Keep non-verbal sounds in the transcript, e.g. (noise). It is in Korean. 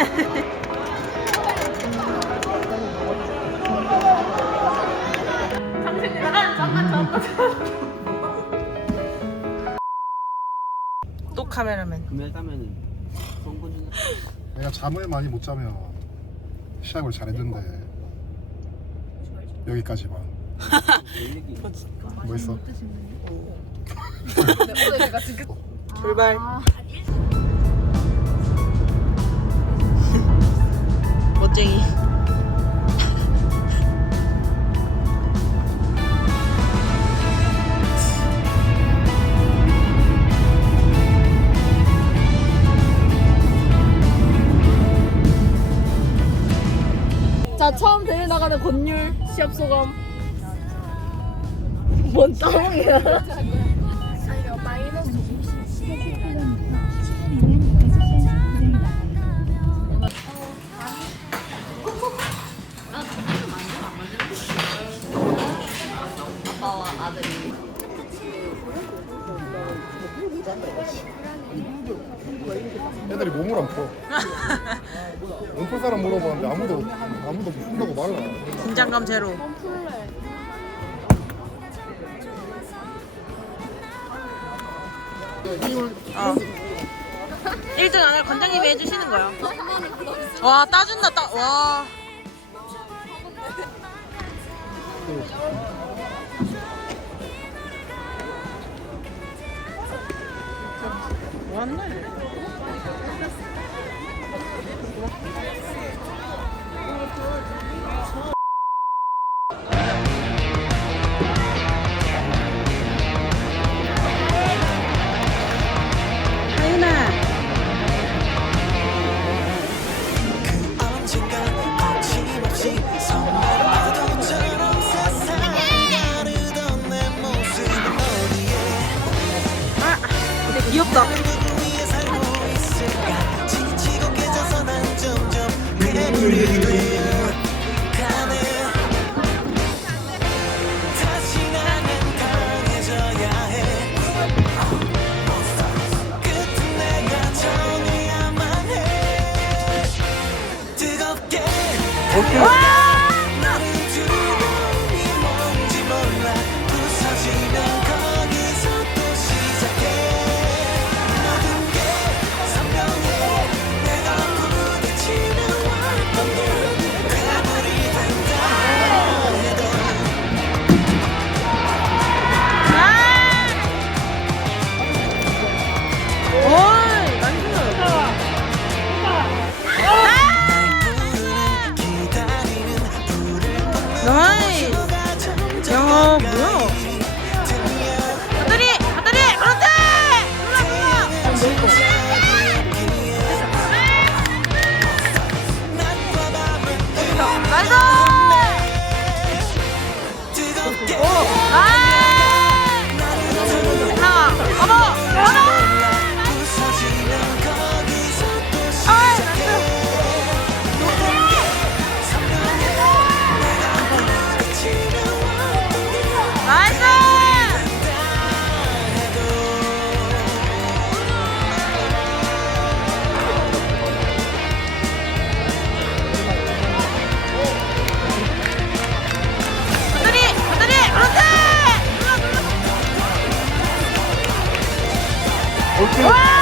(laughs) 또 카메라맨. 내가 잠을 많이 못 자면 시합을 잘해준대 여기까지만 뭐 있어? (laughs) 출발. 대회 나가는 권율 시합 소감. 뭔 싸움이야 애들이 몸을 안 풀어 몸풀 사람 물어봤는데 아무도 아무도 푼다고 말라 긴장감 제로. 어. 1등 안 할 관장님이 해주시는 거야. 와 따준다 따. 와. 귀엽다. 오이, 나 와!